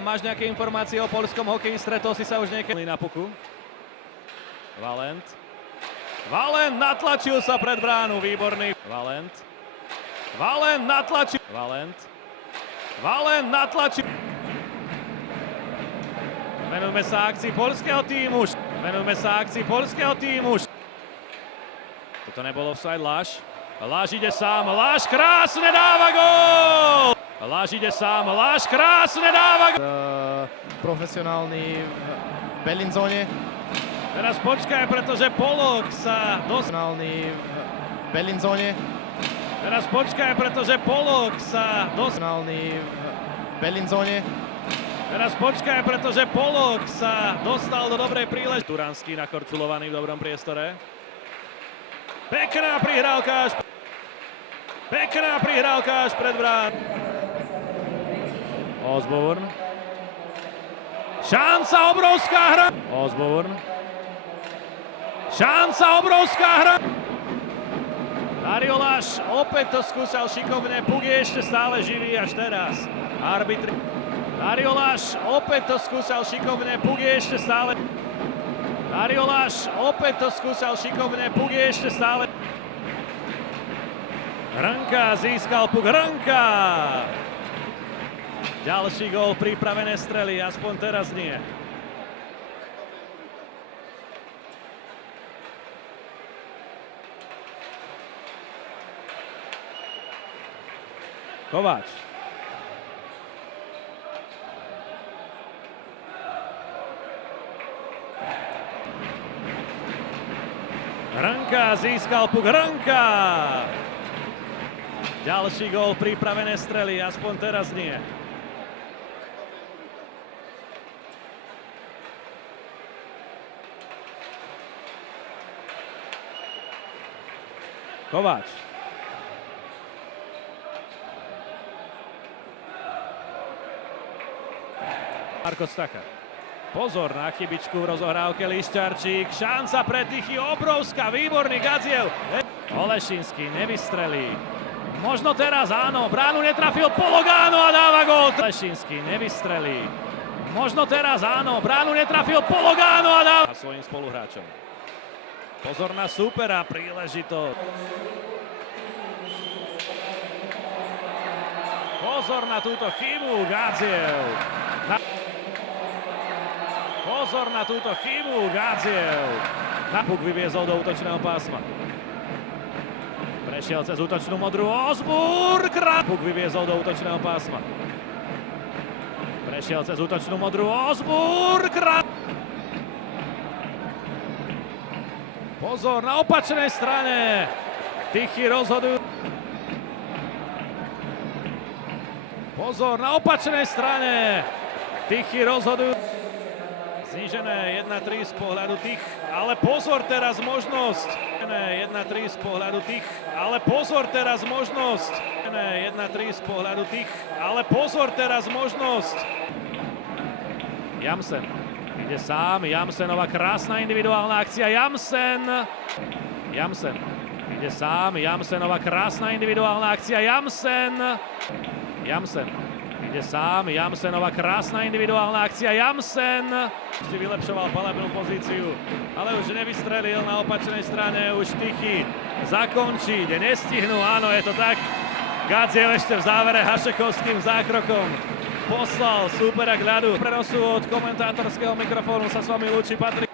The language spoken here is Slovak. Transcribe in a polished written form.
máš nejaké informácie o poľskom hokeji? Stretol si sa už niekedy na puku? Valent natlačil sa pred bránu, výborný. Valent natlačil. Valent natlačil. Venujme sa akcii poľského týmu. Toto nebolo offside, Láš. Láš ide sám, Láš krásne dáva gól! Láš ide sám, Láš krásne dáva gól! Profesionálny v Bellinzone. Teraz počkaj, pretože Polok sa Profesionálny v Bellinzone. Teraz počkaj, pretože Polok sa Profesionálny v Bellinzone. Teraz počkaj, pretože Polok sa dostal do dobrej príležitosti. Turanský nakorčulovaný v dobrom priestore. Pekná prihrávka až pred brán. Osborne. Šanca, obrovská hra. Osborne. Šanca, obrovská hra. Dario Láš opäť to skúšal šikovne. Puk je ešte stále živý až teraz. Arbitri. Dario Láš opäť to skúšal šikovne. Puk je ešte stále. Dario Láš opäť to skúšal šikovne. Puk je ešte stále. Hrnka získal puk. Hrnka! Ďalší gól, pripravené strely, aspoň teraz nie. Kováč. Hrnka získal puk. Hrnka! Ďalší gól, pripravené strely, aspoň teraz nie. Kováč. Marko Stachar. Pozor na chybičku v rozohrávke, Liščarčík. Šanca pre Tichy, obrovská, výborný Gadziev. Olešinský nevystrelí. Možno teraz áno, bránu netrafil Polok, áno a dáva gól. Olešinský nevystrelí. Možno teraz áno, bránu netrafil Polok, áno a dáva svojim spoluhráčom. Pozor na supera, príležitosť. Pozor na túto chybu, Gadziev. Pozor na túto chybu, Gadziev. Puk vyviezol do útočného pásma. Prešiel cez útočnú modrú. Osborne. Puk vyviezol do útočného pásma. Prešiel cez útočnú modrú. Osborne. Pozor na opačnej strane. Tichy rozhodujú. Pozor na opačnej strane. Tichy rozhodujú. Znížené 1-3 z pohľadu Tich, ale pozor teraz možnosť. 1-3 z pohľadu Tich, ale pozor teraz možnosť. 1-3 z pohľadu Tich, ale pozor teraz možnosť. Jamsen ide sám, Jamsenová krásna individuálna akcia. Jamsen ide sám, Jamsenová krásna individuálna akcia. Jamsen ide sám, Jamsenová krásna individuálna akcia. Jamsen si vylepšoval palebnú pozíciu, ale už nevystrelil na opačnej strane. Už Tichy zakončiť nestihnú, áno, je to tak. Gadziev ešte v závere hašekovským zákrokom poslal súpera k ľadu. Prenosu od komentátorského mikrofónu sa s vami lúči Patrik.